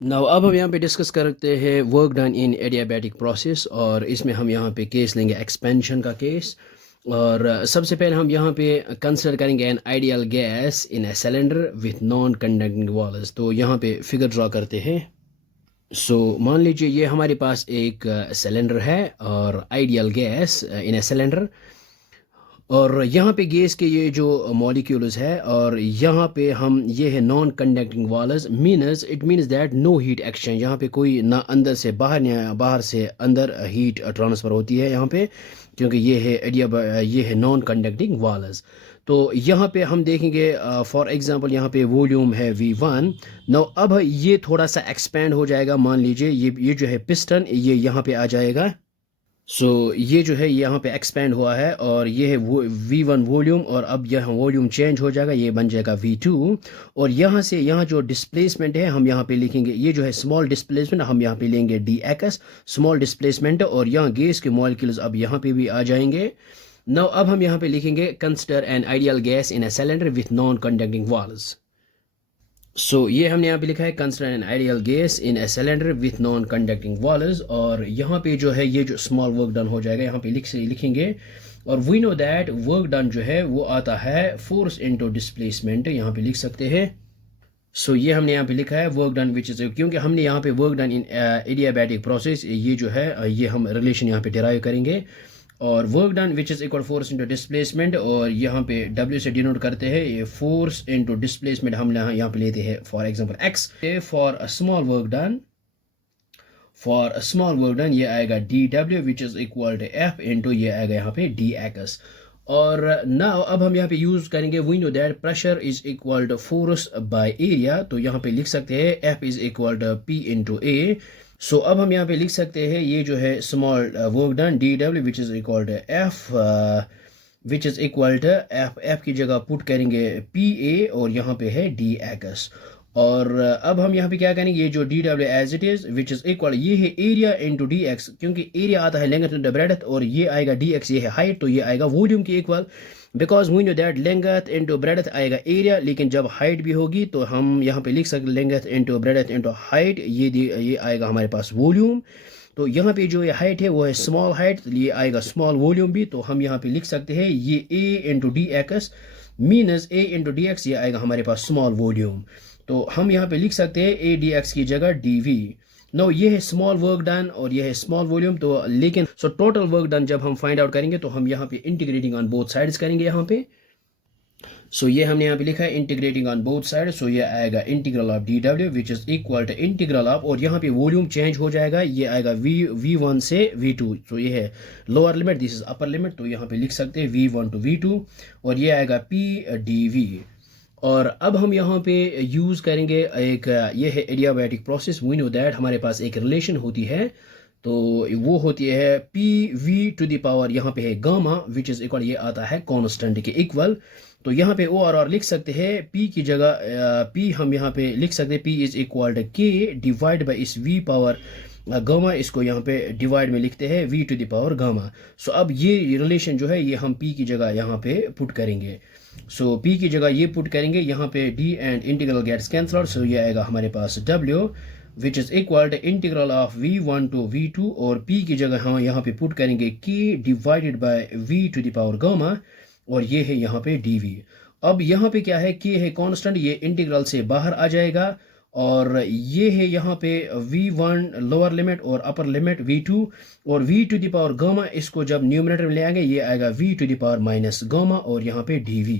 Now अब हम यहाँ पे डिस्कस करते हैं work done in adiabatic process और इसमें हम यहाँ पे केस लेंगे एक्सपेंशन का केस। और सबसे पहले हम यहाँ पे कंसिडर करेंगे an ideal gas in a cylinder with non conducting walls. तो यहाँ पे फिगर ड्रॉ करते हैं। मान लीजिए ये हमारे पास एक सिलेंडर है और ideal gas in a cylinder. और यहाँ पे गैस के ये जो मॉलिक्यूल्स है और यहाँ पे हम ये है non conducting walls means it means that no heat exchange. यहाँ पे कोई ना अंदर से बाहर या बाहर से अंदर हीट ट्रांसफ़र होती है यहाँ पे, क्योंकि ये है नॉन कंडक्टिंग वाल्स। तो यहाँ पे हम देखेंगे फॉर एग्जांपल यहाँ पे वॉल्यूम है V1। नो अब ये थोड़ा सा एक्सपेंड हो जाएगा। मान लीजिए ये जो है पिस्टन ये यहाँ पे आ जाएगा। ये जो है यहाँ पे एक्सपेंड हुआ है और ये है वो V1 वॉल्यूम, और अब यह वॉल्यूम चेंज हो जाएगा, ये बन जाएगा V2। और यहाँ से यहाँ जो डिस्प्लेसमेंट है हम यहाँ पे लिखेंगे, ये जो है स्मॉल डिस्प्लेसमेंट हम यहाँ पे लेंगे dx स्मॉल डिस्प्लेसमेंट। और यहाँ गैस के मॉलिक्यूल्स अब यहाँ पे भी आ जाएंगे। नाउ अब हम यहाँ पे लिखेंगे consider an ideal gas in a cylinder with non conducting walls. ये हमने यहाँ पे लिखा है consider an ideal gas in a cylinder with non conducting walls. और यहाँ पे जो है ये जो स्मॉल वर्क डन हो जाएगा यहाँ पे लिखेंगे। और we know that work done जो है वो आता है फोर्स इनटू डिस्प्लेसमेंट, यहाँ पे लिख सकते हैं। ये हमने यहाँ पे लिखा है वर्क डन विच इज, क्योंकि हमने यहाँ पे work done in adiabatic process ये जो है ये हम रिलेशन यहाँ पे डिराइव करेंगे। और work done which is equal force into displacement, और यहाँ पे W से डिनोट करते हैं ये फोर्स इनटू डिस्प्लेसमेंट। हम यहाँ पे लेते हैं for example x। For a small work done ये आएगा DW which is equal to F into ये आएगा यहाँ पे dx। और नाउ अब हम यहाँ पे यूज करेंगे we know that pressure is equal to force by area. तो यहाँ पे लिख सकते हैं F is equal to P into A। अब हम यहाँ पे लिख सकते हैं ये जो है small work done DW which is equal to F which is equal to F की जगह पुट करेंगे PA और यहाँ पे है dx। और अब हम यहाँ पे क्या करेंगे, ये जो DW as it is which is equal ये है एरिया इंटू dx, क्योंकि एरिया आता है लेंथ इंटू ब्रेडथ और ये आएगा dx ये है हाइट, तो ये आएगा वॉल्यूम के equal. Because we know that length into breadth आएगा एरिया, लेकिन जब हाइट भी होगी तो हम यहाँ पे लिख सकते length into breadth into height, ये आएगा हमारे पास वॉल्यूम। तो यहाँ पे जो ये हाइट है वो है स्मॉल हाइट, ये आएगा स्मॉल वॉल्यूम भी। तो हम यहाँ पे लिख सकते हैं ये A into dx मीनस A into dx ये आएगा हमारे पास स्मॉल वॉल्यूम। तो हम यहाँ पे लिख सकते हैं A dx की जगह dV। नो ये है स्मॉल वर्क डन और ये है स्मॉल वॉल्यूम। तो लेकिन टोटल वर्क डन जब हम फाइंड आउट करेंगे तो हम यहाँ पे इंटीग्रेटिंग ऑन बोथ साइड्स करेंगे यहाँ पे। ये हमने यहाँ पे लिखा है इंटीग्रेटिंग ऑन बोथ साइड। ये आएगा integral of DW which is equal to integral of, और यहाँ पे वॉल्यूम चेंज हो जाएगा, ये आएगा V1 से V2। ये है lower limit, this is upper limit. तो यहाँ पे लिख सकते हैं V1 टू V2 और ये आएगा P dV। और अब हम यहाँ पे यूज़ करेंगे एक ये है adiabatic process. We know that हमारे पास एक रिलेशन होती है, तो वो होती है PV टू द पावर यहाँ पे है गामा विच इज इक्वल, ये आता है कांस्टेंट के इक्वल। तो यहाँ पे OR लिख सकते हैं P की जगह P हम यहाँ पे लिख सकते हैं P is equal to K divide by इस V पावर गामा, इसको यहाँ पे डिवाइड में लिखते हैं V to the power gamma. अब ये रिलेशन जो है ये हम P की जगह यहाँ पे पुट करेंगे। P की जगह ये पुट करेंगे, यहाँ पे D and integral gets cancel. ये आएगा हमारे पास W which is equal to integral of V1 to V2, और P की जगह हम यहाँ पे पुट करेंगे K divided by V to the power gamma, और ये है यहाँ पे dV। अब यहाँ पे क्या है, K है कांस्टेंट, ये इंटीग्रल से बाहर आ जाएगा। और ये है यहाँ पे V1 लोअर लिमिट और अपर लिमिट V2, और V to the power gamma इसको जब न्यूमरेटर में ले आएंगे ये आएगा V to the power minus gamma और यहाँ पे dV।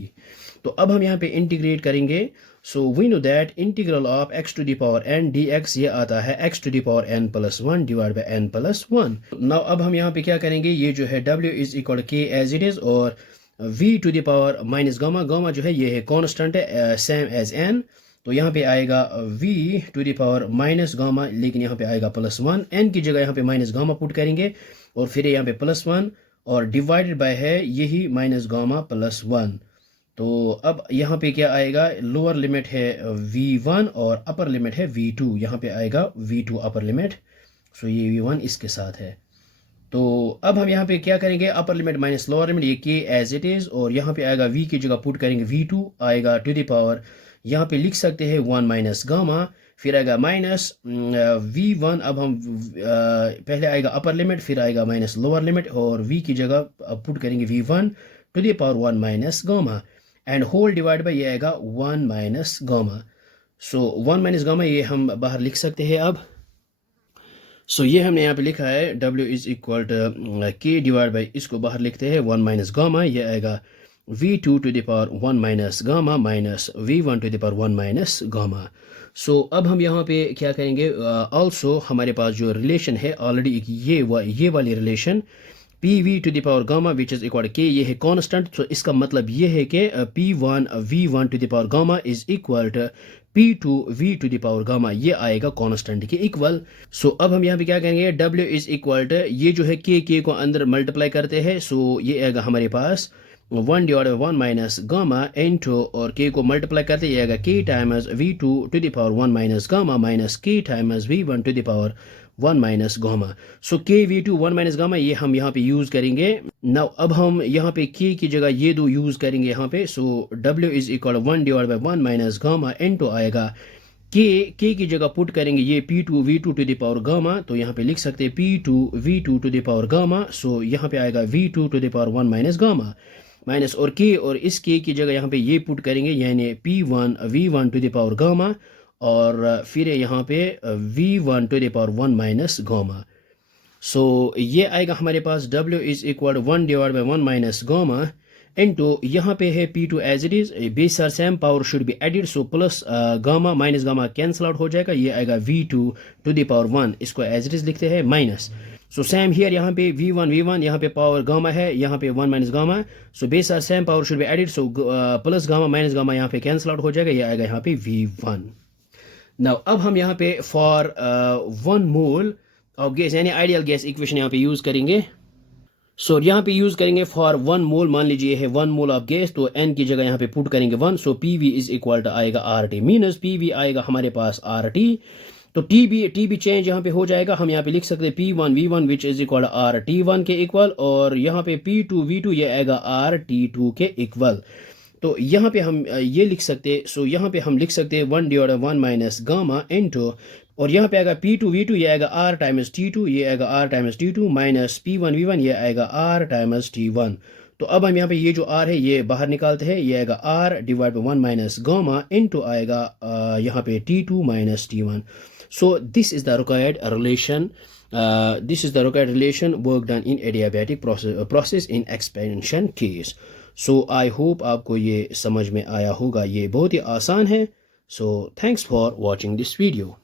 तो अब हम यहाँ पे इंटीग्रेट करेंगे। We know that integral of x to the power n dx ये आता है x to the power n plus 1 divide by n plus 1। Now अब हम यहाँ पे क्या करेंगे, ये जो है W is equal K as it is, और V to the power minus gamma, gamma जो है ये है कांस्टेंट है सेम एज n। तो यहाँ पे आएगा V to the power minus gamma, लेकिन यहाँ पे आएगा प्लस 1, n की जगह यहाँ पे माइनस गामा पुट करेंगे और फिर यहाँ पे प्लस 1 और डिवाइडेड बाय है यही माइनस गामा प्लस 1। तो अब यहाँ पे क्या आएगा, लोअर लिमिट है V1 और अपर लिमिट है V2, यहाँ पे आएगा V2 अपर लिमिट। ये V1 इसके साथ है। तो अब हम यहाँ पे क्या करेंगे, upper limit minus lower limit, ये K एज इट इज, और यहाँ पे आएगा V की जगह पुट करेंगे V2 आएगा टू द पावर, यहाँ पे लिख सकते हैं 1 माइनस गामा फिर आएगा माइनस v1, अब हम पहले आएगा अपर लिमिट, फिर आएगा माइनस लोअर लिमिट, और v की जगह अब पुट करेंगे v1 to the power 1 minus gamma, and whole divide by ये आएगा 1 minus gamma. So 1 minus gamma ये हम बाहर लिख सकते हैं अब. सो ये हमने यहाँ पे लिखा है W is equal to K divide by, इसको बाहर लिखते हैं 1 माइनस गामा, ये आएगा V2 to the power 1 minus gamma minus V1 to the power 1 minus gamma. So अब हम यहाँ पे क्या करेंगे, ऑल्सो हमारे पास जो रिलेशन है ऑलरेडी ये वाली relation PV to the power gamma which is equal K, ये है कांस्टेंट. तो इसका मतलब ये है कि P1 V1 to the power gamma is equal to P2 V to the power gamma, ये आएगा कांस्टेंट के इक्वल. सो अब हम यहाँ पे क्या करेंगे, W इज इक्वल टू ये जो है K को अंदर मल्टीप्लाई करते हैं. सो ये आएगा हमारे पास 1 divide by 1 minus gamma into, और K को मल्टीप्लाई करते ये आएगा K times V2 to the power 1 minus gamma minus K times V1 to the power 1 minus gamma. So K V2 1 minus gamma ये हम यहाँ पे यूज़ करेंगे. नाउ अब हम यहाँ पे K की जगह ये दो यूज़ करेंगे यहाँ पे. सो W is equal 1 divide by 1 minus gamma into आएगा K की जगह पुट करेंगे ये P2 V2 to the power gamma, तो यहाँ पे लिख सकते हैं P2 V2 to the power gamma. So यहाँ पे आएगा V2 to the power 1 minus gamma minus, और K और इस K की जगह यहाँ पे ये पुट करेंगे, यानी P1 V1 to the power gamma, और फिर यहाँ पे V1 to the power 1 minus gamma. So ये आएगा हमारे पास W is equal 1 divide by 1 minus gamma into, यहाँ पे है P2 as it is, base are same, power should be added. So plus gamma minus gamma cancel out हो जाएगा, ये आएगा V2 टू द पावर 1, इसको एज इट इज लिखते हैं माइनस. सो सेम हियर, यहाँ पे V1 यहाँ पे पावर गामा है, यहाँ पे 1 minus gamma. So base are same, power should be added. So plus gamma minus gamma यहाँ पे कैंसल आउट हो जाएगा, ये आएगा यहाँ पे V1. नाउ अब हम यहाँ पे फॉर 1 मोल ऑफ गैस यानी आइडियल गैस इक्वेशन यहाँ पे यूज़ करेंगे. सो यहाँ पे यूज़ करेंगे फॉर 1 मोल, मान लीजिए है 1 मोल ऑफ गैस, तो n की जगह यहाँ पे पुट करेंगे 1. सो PV इज इक्वल टू आएगा RT, मीनस PV आएगा हमारे पास RT. तो TB चेंज यहाँ पे हो जाएगा, हम यहाँ पे लिख सकते हैं P1 V1 which is equal RT1 के इक्वल, और यहाँ पे P2 V2 ये आएगा RT2 के इक्वल. तो यहाँ पे हम ये लिख सकते हैं. सो यहाँ पे हम लिख सकते हैं 1 डिवाइड 1 माइनस गामा इंटू, और यहाँ पे आएगा P2 V2 ये आएगा R टाइम्स T2, ये आएगा R times T2 minus P1 V1 ये आएगा R टाइम्स T1. तो अब हम यहाँ पे ये जो R है ये बाहर निकालते हैं, ये आएगा R divide by 1 minus gamma into आएगा यहाँ पे T2 minus T1. So this is the required relation. This is the required relation work done in adiabatic process in expansion case. So I hope आपको ये समझ में आया होगा, ये बहुत ही आसान है. So thanks for watching this video.